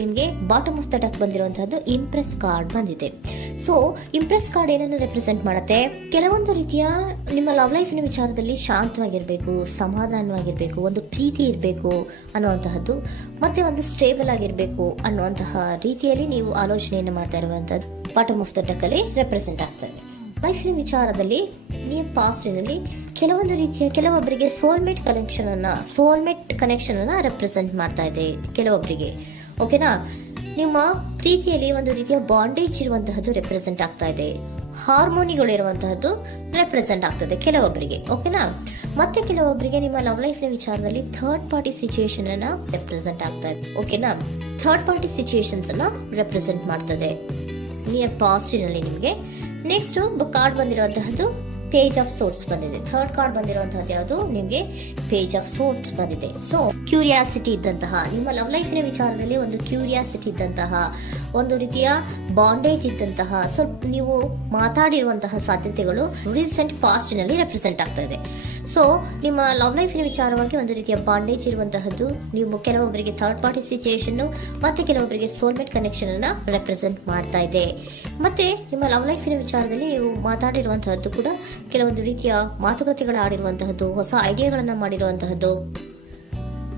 ನಿಮಗೆ bottom of the deck ಬಂದಿರುವಂತಹದ್ದು empress card ಬಂದಿದೆ. ಸೊ ಇಂಪ್ರೆಸ್ ಕಾರ್ಡ್ ಏನನ್ನು ರೆಪ್ರೆಸೆಂಟ್ ಮಾಡುತ್ತೆ? ಕೆಲವೊಂದು ರೀತಿಯ ನಿಮ್ಮ ಲವ್ ಲೈಫಿನ ವಿಚಾರದಲ್ಲಿ ಶಾಂತವಾಗಿರ್ಬೇಕು, ಸಮಾಧಾನವಾಗಿರ್ಬೇಕು, ಒಂದು ಪ್ರೀತಿ ಇರಬೇಕು ಅನ್ನುವಂತಹದ್ದು, ಮತ್ತೆ ಒಂದು ಸ್ಟೇಬಲ್ ಆಗಿರ್ಬೇಕು ಅನ್ನುವಂತಹ ರೀತಿಯಲ್ಲಿ ನೀವು ಆಲೋಚನೆಯನ್ನು ಮಾಡ್ತಾ ಇರುವಂತಹದ್ದು ಬಾಟಮ್ ಆಫ್ ದ ಡೆಕ್ ಅಲ್ಲಿ ರೆಪ್ರೆಸೆಂಟ್ ಆಗ್ತದೆ. ಲೈಫಿನ ವಿಚಾರದಲ್ಲಿ ನೀವು ಪಾಸ್ಟಿನಲ್ಲಿ ಕೆಲವೊಂದು ರೀತಿಯ ಕೆಲವೊಬ್ಬರಿಗೆ ಸೋಲ್ಮೇಟ್ ಕನೆಕ್ಷನ್ ಅನ್ನ ರೆಪ್ರೆಸೆಂಟ್ ಮಾಡ್ತಾ ಇದೆ ಕೆಲವೊಬ್ಬರಿಗೆ. ಓಕೆನಾ? ನಿಮ್ಮ ಪ್ರೀತಿಯಲ್ಲಿ ಒಂದು ರೀತಿಯ ಬಾಂಡೇಜ್ ಇರುವಂತಹದ್ದು ರೆಪ್ರೆಸೆಂಟ್ ಆಗ್ತಾ ಇದೆ. ಹಾರ್ಮೋನಿಗಳು ಇರುವಂತಹದ್ದು ರೆಪ್ರೆಸೆಂಟ್ ಆಗ್ತದೆ ಕೆಲವೊಬ್ಬರಿಗೆ. ಓಕೆನಾ? ಮತ್ತೆ ಕೆಲವೊಬ್ಬರಿಗೆ ನಿಮ್ಮ ಲವ್ ಲೈಫ್ ನ ವಿಚಾರದಲ್ಲಿ ಥರ್ಡ್ ಪಾರ್ಟಿ ಸಿಚುಯೇಷನ್ ಅನ್ನ ರೆಪ್ರೆಸೆಂಟ್ ಆಗ್ತಾ ಇದೆ. ಓಕೆನಾ? ಥರ್ಡ್ ಪಾರ್ಟಿ ಸಿಚುಯೇಷನ್ಸ್ ಅನ್ನ ರೆಪ್ರೆಸೆಂಟ್ ಮಾಡ್ತದೆ ನಿಯರ್ ಪಾಸ್ಟಿನಲ್ಲಿ ನಿಮಗೆ. ನೆಕ್ಸ್ಟ್ ಕಾರ್ಡ್ ಬಂದಿರುವಂತಹದ್ದು ಪೇಜ್ ಆಫ್ ಸೋರ್ಟ್ಸ್ ಬಂದಿದೆ. ಥರ್ಡ್ ಕಾರ್ಡ್ ಬಂದಿರುವಂತಹದ್ದು ಯಾವುದು? ನಿಮಗೆ ಪೇಜ್ ಆಫ್ ಸೋರ್ಟ್ಸ್ ಬಂದಿದೆ. ಸೊ ಕ್ಯೂರಿಯಾಸಿಟಿ ಇದ್ದಂತಹ, ನಿಮ್ಮ ಲವ್ ಲೈಫಿನ ವಿಚಾರದಲ್ಲಿ ಒಂದು ಕ್ಯೂರಿಯಾಸಿಟಿ ಇದ್ದಂತಹ, ಒಂದು ರೀತಿಯ ಬಾಂಡೇಜ್ ಇದ್ದಂತಹ, ಸ್ವಲ್ಪ ನೀವು ಮಾತಾಡಿರುವಂತಹ ಸಾಧ್ಯತೆಗಳು ರೀಸೆಂಟ್ ಪಾಸ್ಟಿನಲ್ಲಿ ರೆಪ್ರೆಸೆಂಟ್ ಆಗ್ತಾ ಇದೆ. ಸೊ ನಿಮ್ಮ ಲವ್ ಲೈಫಿನ ವಿಚಾರವಾಗಿ ಒಂದು ರೀತಿಯ ಬಾಂಡೇಜ್ ಇರುವಂತಹದ್ದು, ನೀವು ಕೆಲವೊಬ್ಬರಿಗೆ ಥರ್ಡ್ ಪಾರ್ಟಿ ಸಿಚುಯೇಷನ್ ಮತ್ತೆ ಕೆಲವೊಬ್ಬರಿಗೆ ಸೋಲ್ಮೇಟ್ ಕನೆಕ್ಷನ್ ಅನ್ನ ರೆಪ್ರೆಸೆಂಟ್ ಮಾಡ್ತಾ ಇದೆ. ಮತ್ತೆ ನಿಮ್ಮ ಲವ್ ಲೈಫಿನ ವಿಚಾರದಲ್ಲಿ ನೀವು ಮಾತಾಡಿರುವಂತಹದ್ದು ಕೂಡ ಕೆಲವೊಂದು ರೀತಿಯ ಮಾತುಕತೆಗಳು ಆಡಿರುವಂತಹದ್ದು, ಹೊಸ ಐಡಿಯಾಗಳನ್ನ ಮಾಡಿರುವಂತಹದ್ದು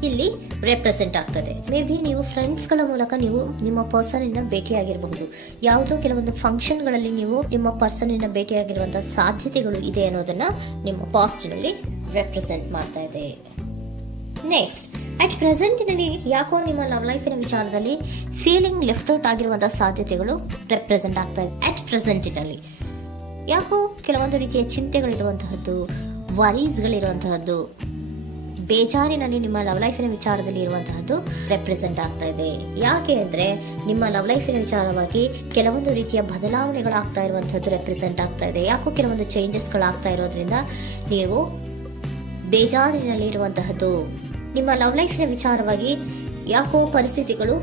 ಇಲ್ಲಿ ರೆಪ್ರೆಸೆಂಟ್ ಆಗ್ತದೆ. ಮೇ ಬಿ ನೀವು ಫ್ರೆಂಡ್ಸ್ ಗಳ ಮೂಲಕ ನೀವು ನಿಮ್ಮ ಪರ್ಸನ್ ಅನ್ನ ಭೇಟಿಯಾಗಿರಬಹುದು. ಯಾವುದೋ ಕೆಲವೊಂದು ಫಂಕ್ಷನ್ ಗಳಲ್ಲಿ ನೀವು ನಿಮ್ಮ ಪರ್ಸನ್ ಅನ್ನ ಭೇಟಿಯಾಗಿರುವಂತಹ ಸಾಧ್ಯತೆಗಳು ಇದೆ ಅನ್ನೋದನ್ನ ನಿಮ್ಮ ಪಾಸ್ಟ್ ನಲ್ಲಿ ರೆಪ್ರೆಸೆಂಟ್ ಮಾಡ್ತಾ ಇದೆ. ನೆಕ್ಸ್ಟ್, ಅಟ್ ಪ್ರೆಸೆಂಟ್ ನಲ್ಲಿ ಯಾಕೋ ನಿಮ್ಮ ಲವ್ ಲೈಫಿನ ವಿಚಾರದಲ್ಲಿ ಫೀಲಿಂಗ್ ಲೆಫ್ಟ್ ಔಟ್ ಆಗಿರುವಂತಹ ಸಾಧ್ಯತೆಗಳು ರೆಪ್ರೆಸೆಂಟ್ ಆಗ್ತಾ ಇದೆ. ಅಟ್ ಪ್ರೆಸೆಂಟ್ ನಲ್ಲಿ ಯಾಕೋ ಕೆಲವೊಂದು ರೀತಿಯ ಚಿಂತೆಗಳಿರುವಂತಹದ್ದು, ವರೀಸ್ಗಳಿರುವಂತಹದ್ದು, ಬೇಜಾರಿನಲ್ಲಿ ನಿಮ್ಮ ಲವ್ ಲೈಫಿನ ವಿಚಾರದಲ್ಲಿ ಇರುವಂತಹದ್ದು ರೆಪ್ರೆಸೆಂಟ್ ಆಗ್ತಾ ಇದೆ. ಯಾಕೆ ಅಂದ್ರೆ ನಿಮ್ಮ ಲವ್ ಲೈಫಿನ ವಿಚಾರವಾಗಿ ಕೆಲವೊಂದು ರೀತಿಯ ಬದಲಾವಣೆಗಳಾಗ್ತಾ ಇರುವಂತಹದ್ದು ರೆಪ್ರೆಸೆಂಟ್ ಆಗ್ತಾ ಇದೆ. ಯಾಕೋ ಕೆಲವೊಂದು ಚೇಂಜಸ್ಗಳಾಗ್ತಾ ಇರೋದ್ರಿಂದ ನೀವು ಬೇಜಾರಿನಲ್ಲಿ ಇರುವಂತಹದ್ದು. ನಿಮ್ಮ ಲವ್ ಲೈಫಿನ ವಿಚಾರವಾಗಿ ಯಾಕೋ ಪರಿಸ್ಥಿತಿಗಳು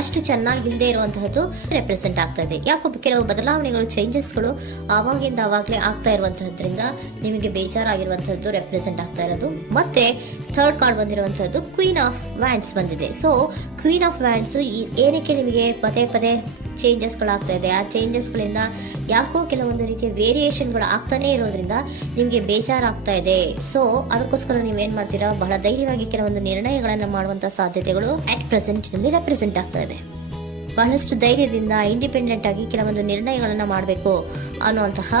ಅಷ್ಟು ಚೆನ್ನಾಗಿಲ್ಲದೆ ಇರುವಂತಹದ್ದು ರೆಪ್ರೆಸೆಂಟ್ ಆಗ್ತಾ ಇದೆ. ಯಾಕೋ ಕೆಲವು ಬದಲಾವಣೆಗಳು, ಚೇಂಜಸ್ಗಳು ಆವಾಗಿಂದ ಆವಾಗಲೇ ಆಗ್ತಾ ಇರುವಂತಹದ್ರಿಂದ ನಿಮಗೆ ಬೇಜಾರಾಗಿರುವಂತಹದ್ದು ರೆಪ್ರೆಸೆಂಟ್ ಆಗ್ತಾ ಇರೋದು. ಮತ್ತೆ ಥರ್ಡ್ ಕಾರ್ಡ್ ಬಂದಿರುವಂತಹದ್ದು ಕ್ವೀನ್ ಆಫ್ ವ್ಯಾಂಡ್ಸ್ ಬಂದಿದೆ. ಸೊ ಕ್ವೀನ್ ಆಫ್ ವ್ಯಾಂಡ್ಸ್ ಏನಕ್ಕೆ ನಿಮಗೆ ಪದೇ ಪದೇ ಚೇಂಜಸ್ಗಳಾಗ್ತಾ ಇದೆ? ಆ ಚೇಂಜಸ್ಗಳಿಂದ ಯಾಕೋ ಕೆಲವೊಂದು ರೀತಿಯ ವೇರಿಯೇಷನ್ಗಳು ಆಗ್ತಾನೆ ಇರೋದ್ರಿಂದ ನಿಮಗೆ ಬೇಜಾರಾಗ್ತಾ ಇದೆ. ಸೊ ಅದಕ್ಕೋಸ್ಕರ ನೀವೇನ್ ಮಾಡ್ತೀರಾ? ಬಹಳ ಧೈರ್ಯವಾಗಿ ಕೆಲವೊಂದು ನಿರ್ಣಯಗಳನ್ನ ಮಾಡುವಂತಹ ಸಾಧ್ಯತೆಗಳು ಅಟ್ ಪ್ರೆಸೆಂಟ್ ನಲ್ಲಿ ರೆಪ್ರೆಸೆಂಟ್ ಆಗ್ತಾ ಇದೆ. ಬಹಳಷ್ಟು ಧೈರ್ಯದಿಂದ ಇಂಡಿಪೆಂಡೆಂಟ್ ಆಗಿ ಕೆಲವೊಂದು ನಿರ್ಣಯಗಳನ್ನ ಮಾಡಬೇಕು ಅನ್ನುವಂತಹ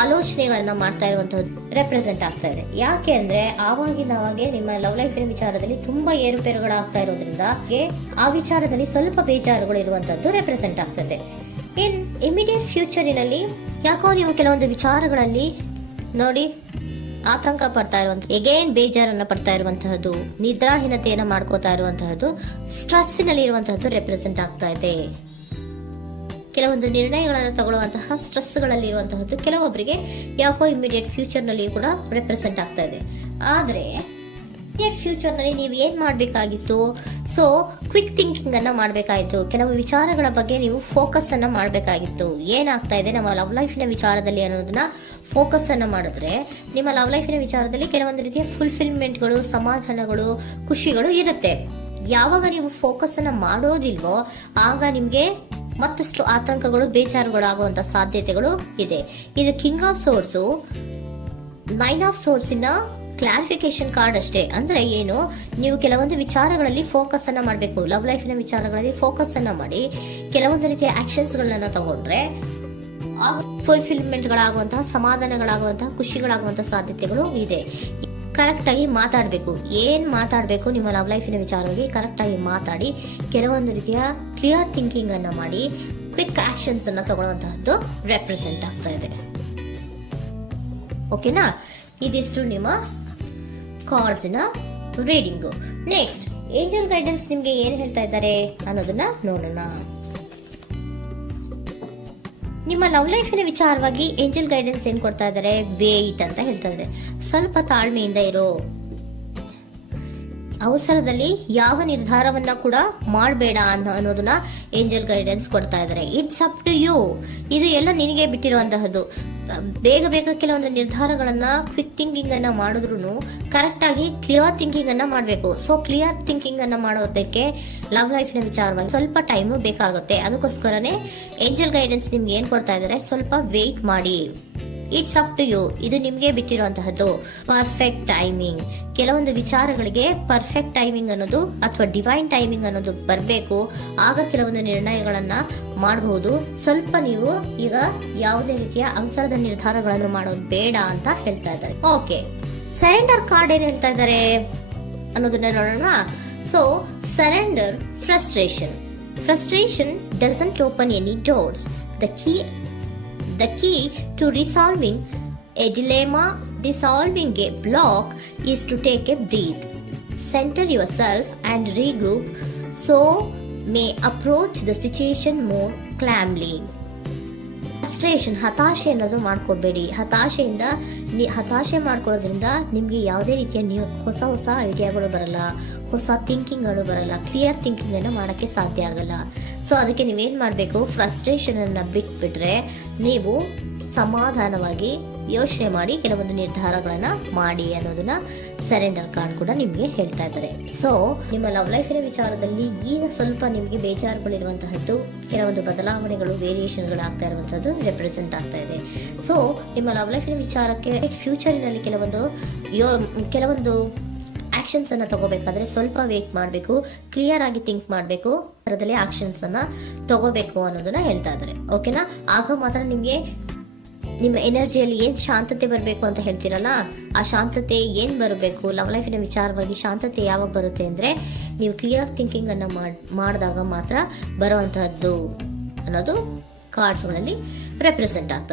ಆಲೋಚನೆಗಳನ್ನ ಮಾಡ್ತಾ ಇರುವಂತಹದ್ದು ರೆಪ್ರೆಸೆಂಟ್ ಆಗ್ತಾ ಇದೆ. ಯಾಕೆ ಅಂದ್ರೆ ಆವಾಗಿಂದಾಗೆ ನಿಮ್ಮ ಲವ್ ಲೈಫಿನ ವಿಚಾರದಲ್ಲಿ ತುಂಬಾ ಏರುಪೇರುಗಳಾಗ್ತಾ ಇರೋದ್ರಿಂದ ಆ ವಿಚಾರದಲ್ಲಿ ಸ್ವಲ್ಪ ಬೇಜಾರುಗಳು ಇರುವಂತಹದ್ದು ರೆಪ್ರೆಸೆಂಟ್ ಆಗ್ತದೆ. ಇನ್ ಇಮಿಡಿಯೇಟ್ ಫ್ಯೂಚರಿನಲ್ಲಿ ಯಾಕೋ ನೀವು ಕೆಲವೊಂದು ವಿಚಾರಗಳಲ್ಲಿ ನೋಡಿ ಆತಂಕ ಪಡ್ತಾ ಇರುವಂತಹ, ಎಗೇನ್ ಬೇಜಾರನ್ನ ಪಡ್ತಾ ಇರುವಂತಹದ್ದು, ನಿದ್ರಾಹೀನತೆಯನ್ನ ಮಾಡ್ಕೋತಾ ಇರುವಂತಹದ್ದು, ಸ್ಟ್ರೆಸ್ಸಿನಲ್ಲಿ ಇರುವಂತಹದ್ದು ರೆಪ್ರೆಸೆಂಟ್ ಆಗ್ತಾ ಇದೆ. ಕೆಲವೊಂದು ನಿರ್ಣಯಗಳನ್ನು ತಗೊಳ್ಳುವಂತಹ ಸ್ಟ್ರೆಸ್ಗಳಲ್ಲಿ ಇರುವಂತಹದ್ದು ಕೆಲವೊಬ್ಬರಿಗೆ ಯಾಕೋ ಇಮಿಡಿಯೇಟ್ ಫ್ಯೂಚರ್ ನಲ್ಲಿ ಕೂಡ ರೆಪ್ರೆಸೆಂಟ್ ಆಗ್ತಾ ಇದೆ. ಆದ್ರೆ ಫ್ಯೂಚರ್ ನಲ್ಲಿ ನೀವು ಏನ್ ಮಾಡ್ಬೇಕಾಗಿತ್ತು? ಸೊ ಕ್ವಿಕ್ ಥಿಂಕಿಂಗ್ ಅನ್ನ ಮಾಡ್ಬೇಕಾಗಿತ್ತು. ಕೆಲವು ವಿಚಾರಗಳ ಬಗ್ಗೆ ನೀವು ಫೋಕಸ್ ಅನ್ನ ಮಾಡ್ಬೇಕಾಗಿತ್ತು. ಏನಾಗ್ತಾ ಇದೆ ನಮ್ಮ ಲವ್ ಲೈಫಿನ ವಿಚಾರದಲ್ಲಿ ಅನ್ನೋದನ್ನ ಫೋಕಸ್ ಅನ್ನ ಮಾಡಿದ್ರೆ ನಿಮ್ಮ ಲವ್ ಲೈಫಿನ ವಿಚಾರದಲ್ಲಿ ಕೆಲವೊಂದು ರೀತಿಯ ಫುಲ್ಫಿಲ್ಮೆಂಟ್ಗಳು, ಸಮಾಧಾನಗಳು, ಖುಷಿಗಳು ಇರುತ್ತೆ. ಯಾವಾಗ ನೀವು ಫೋಕಸ್ ಅನ್ನ ಮಾಡೋದಿಲ್ವೋ ಆಗ ನಿಮ್ಗೆ ಮತ್ತಷ್ಟು ಆತಂಕಗಳು, ಬೇಜಾರುಗಳು ಆಗುವಂತ ಸಾಧ್ಯತೆಗಳು ಇದೆ. ಇದು king of swords, nine of swords ಇನ ಕ್ಲಾರಿಫಿಕೇಶನ್ ಕಾರ್ಡ್ ಅಷ್ಟೇ. ಅಂದ್ರೆ ಏನು? ನೀವು ಕೆಲವೊಂದು ವಿಚಾರಗಳಲ್ಲಿ ಫೋಕಸ್ ಅನ್ನ ಮಾಡಬೇಕು. ಲವ್ ಲೈಫಿನ ವಿಚಾರಗಳಲ್ಲಿ ಫೋಕಸ್ ಅನ್ನ ಮಾಡಿ ಕೆಲವೊಂದು ರೀತಿಯ ಆಕ್ಷನ್ಸ್ ಗಳನ್ನ ತಗೊಂಡ್ರೆ ಫುಲ್ಫಿಲ್ಮೆಂಟ್ ಗಳಾಗುವಂತಹ, ಸಮಾಧಾನಗಳಾಗುವಂತಹ, ಖುಷಿಗಳಾಗುವಂತಹ ಸಾಧ್ಯತೆಗಳು ಇದೆ. ಕರೆಕ್ಟ್ ಆಗಿ ಮಾತಾಡಬೇಕು. ಏನ್ ಮಾತಾಡಬೇಕು ನಿಮ್ಮ ಲವ್ ಲೈಫಿನ ವಿಚಾರವಾಗಿ ಕರೆಕ್ಟ್ ಆಗಿ ಮಾತಾಡಿ ಕೆಲವೊಂದು ರೀತಿಯ ಕ್ಲಿಯರ್ ಥಿಂಕಿಂಗ್ ಅನ್ನ ಮಾಡಿ ಕ್ವಿಕ್ ಆಕ್ಷನ್ಸ್ ಅನ್ನ ತಗೊಳ್ಳುವಂತಹದ್ದು ರೆಪ್ರೆಸೆಂಟ್ ಆಗ್ತಾ ಇದೆ. ಓಕೆನಾ? ಇದಿಷ್ಟು ನಿಮ್ಮ ಕಾರ್ಡ್ಸ್ ನ ರೀಡಿಂಗು. ನೆಕ್ಸ್ಟ್, ಏಂಜಲ್ ಗೈಡೆನ್ಸ್ ನಿಮ್ಗೆ ಏನ್ ಹೇಳ್ತಾ ಇದ್ದಾರೆ ಅನ್ನೋದನ್ನ ನೋಡೋಣ. ನಿಮ್ಮ ಲವ್ ಲೈಫಿನ ವಿಚಾರವಾಗಿ ಏಂಜಲ್ ಗೈಡೆನ್ಸ್ ಏನ್ ಕೊಡ್ತಾ ಇದ್ದಾರೆ? ವೇಟ್ ಅಂತ ಹೇಳ್ತಾ ಇದ್ದಾರೆ. ಸ್ವಲ್ಪ ತಾಳ್ಮೆಯಿಂದ ಇರೋ. ಅವಸರದಲ್ಲಿ ಯಾವ ನಿರ್ಧಾರವನ್ನ ಕೂಡ ಮಾಡಬೇಡ ಅನ್ನೋದನ್ನ ಏಂಜಲ್ ಗೈಡೆನ್ಸ್ ಕೊಡ್ತಾ ಇದ್ದಾರೆ. It's up to you. ಇದು ಎಲ್ಲ ನಿನಗೆ ಬಿಟ್ಟಿರುವಂತಹದ್ದು. ಬೇಗ ಬೇಗ ಕೆಲವೊಂದು ನಿರ್ಧಾರಗಳನ್ನ ಕ್ವಿಕ್ ಥಿಂಕಿಂಗ್ ಅನ್ನ ಮಾಡಿದ್ರು ಕರೆಕ್ಟ್ ಆಗಿ ಕ್ಲಿಯರ್ ಥಿಂಕಿಂಗ್ ಅನ್ನ ಮಾಡಬೇಕು. ಸೊ ಕ್ಲಿಯರ್ ಥಿಂಕಿಂಗ್ ಅನ್ನ ಮಾಡೋದಕ್ಕೆ ಲವ್ ಲೈಫ್ ನ ವಿಚಾರವಾಗಿ ಸ್ವಲ್ಪ ಟೈಮು ಬೇಕಾಗುತ್ತೆ. ಅದಕ್ಕೋಸ್ಕರನೇ ಏಂಜಲ್ ಗೈಡೆನ್ಸ್ ನಿಮ್ಗೆ ಏನ್ ಕೊಡ್ತಾ ಇದ್ದಾರೆ, ಸ್ವಲ್ಪ ವೇಟ್ ಮಾಡಿ. It's up to you. ಇದು ನಿಮ್ಗೆ ಬಿಟ್ಟಿರುವಂತಹದ್ದು. Perfect timing. ಕೆಲವೊಂದು ವಿಚಾರಗಳಿಗೆ ಪರ್ಫೆಕ್ಟ್ ಟೈಮಿಂಗ್ ಅನ್ನೋದು ಅಥವಾ ಡಿವೈನ್ ಟೈಮಿಂಗ್ ಅನ್ನೋದು ಬರಬೇಕು. ಆಗ ಕೆಲವೊಂದು ನಿರ್ಣಯಗಳನ್ನ ಮಾಡಬಹುದು. ಸ್ವಲ್ಪ ನೀವು ಈಗ ಯಾವುದೇ ರೀತಿಯ ಅವಸರದ ನಿರ್ಧಾರಗಳನ್ನು ಮಾಡೋದು ಬೇಡ ಅಂತ ಹೇಳ್ತಾ ಇದ್ದಾರೆ. ಓಕೆ, ಸರೆಂಡರ್ ಕಾರ್ಡ್ ಏನ್ ಹೇಳ್ತಾ ಇದ್ದಾರೆ ಅನ್ನೋದನ್ನ ನೋಡೋಣ. So surrender frustration doesn't open any doors. The key to resolving a dilemma, dissolving a block, is to take a breath, center yourself and regroup, so may approach the situation more calmly. Frustration, ಹತಾಶೆ ಅನ್ನೋದು ಮಾಡ್ಕೋಬೇಡಿ. ಹತಾಶೆ ಮಾಡ್ಕೊಳ್ಳೋದ್ರಿಂದ ನಿಮ್ಗೆ ಯಾವುದೇ ರೀತಿಯ ಹೊಸ ಐಡಿಯಾಗಳು ಬರಲ್ಲ, ಹೊಸ ಥಿಂಕಿಂಗ್ಗಳು ಬರಲ್ಲ, ಕ್ಲಿಯರ್ ಥಿಂಕಿಂಗ್ ಅನ್ನ ಮಾಡಕ್ಕೆ ಸಾಧ್ಯ ಆಗಲ್ಲ. ಸೊ ಅದಕ್ಕೆ ನೀವೇನ್ ಮಾಡ್ಬೇಕು, ಫ್ರಸ್ಟ್ರೇಷನ್ ಅನ್ನ ಬಿಟ್ಬಿಟ್ರೆ ನೀವು ಸಮಾಧಾನವಾಗಿ ಯೋಚನೆ ಮಾಡಿ ಕೆಲವೊಂದು ನಿರ್ಧಾರಗಳನ್ನ ಮಾಡಿ ಅನ್ನೋದನ್ನ ಸರೆಂಡರ್ ಕಾರ್ಡ್ ಕೂಡ ನಿಮ್ಗೆ ಹೇಳ್ತಾ ಇದ್ದಾರೆ. ಸೊ ನಿಮ್ಮ ಲವ್ ಲೈಫಿನ ವಿಚಾರದಲ್ಲಿ ಈಗ ಸ್ವಲ್ಪ ನಿಮ್ಗೆ ಬೇಜಾರುಗಳಿರುವಂತಹದ್ದು, ಕೆಲವೊಂದು ಬದಲಾವಣೆಗಳು, ವೇರಿಯೇಷನ್ಗಳು ಆಗ್ತಾ ಇರುವಂತಹದ್ದು ರೆಪ್ರೆಸೆಂಟ್ ಆಗ್ತಾ ಇದೆ. ಸೊ ನಿಮ್ಮ ಲವ್ ಲೈಫಿನ ವಿಚಾರಕ್ಕೆ ಫ್ಯೂಚರಿನಲ್ಲಿ ಕೆಲವೊಂದು ಆಕ್ಷನ್ಸ್ ಅನ್ನ ತಗೋಬೇಕಾದ್ರೆ ಸ್ವಲ್ಪ ವೇಟ್ ಮಾಡಬೇಕು, ಕ್ಲಿಯರ್ ಆಗಿ ಥಿಂಕ್ ಮಾಡಬೇಕು, ಅದರಲ್ಲಿ ಆಕ್ಷನ್ಸ್ ಅನ್ನ ತಗೋಬೇಕು ಅನ್ನೋದನ್ನ ಹೇಳ್ತಾ ಇದ್ದಾರೆ. ಓಕೆನಾ? ಆಗ ಮಾತ್ರ ನಿಮ್ಗೆ ನಿಮ್ಮ ಎನರ್ಜಿಯಲ್ಲಿ ಏನ್ ಶಾಂತತೆ ಬರಬೇಕು ಅಂತ ಹೇಳ್ತೀರಲ್ಲ, ಆ ಶಾಂತತೆ ಏನ್ ಬರಬೇಕು, ಲವ್ ಲೈಫಿನ ವಿಚಾರವಾಗಿ ಶಾಂತತೆ ಯಾವಾಗ ಬರುತ್ತೆ ಅಂದ್ರೆ ನೀವು ಕ್ಲಿಯರ್ ಥಿಂಕಿಂಗ್ ಅನ್ನ ಮಾಡಿದಾಗ ಮಾತ್ರ ಬರುವಂತಹದ್ದು ಅನ್ನೋದು ಕಾರ್ಡ್ಸ್ ಗಳಲ್ಲಿ ರೆಪ್ರೆಸೆಂಟ್ ಆಗ್ತದೆ.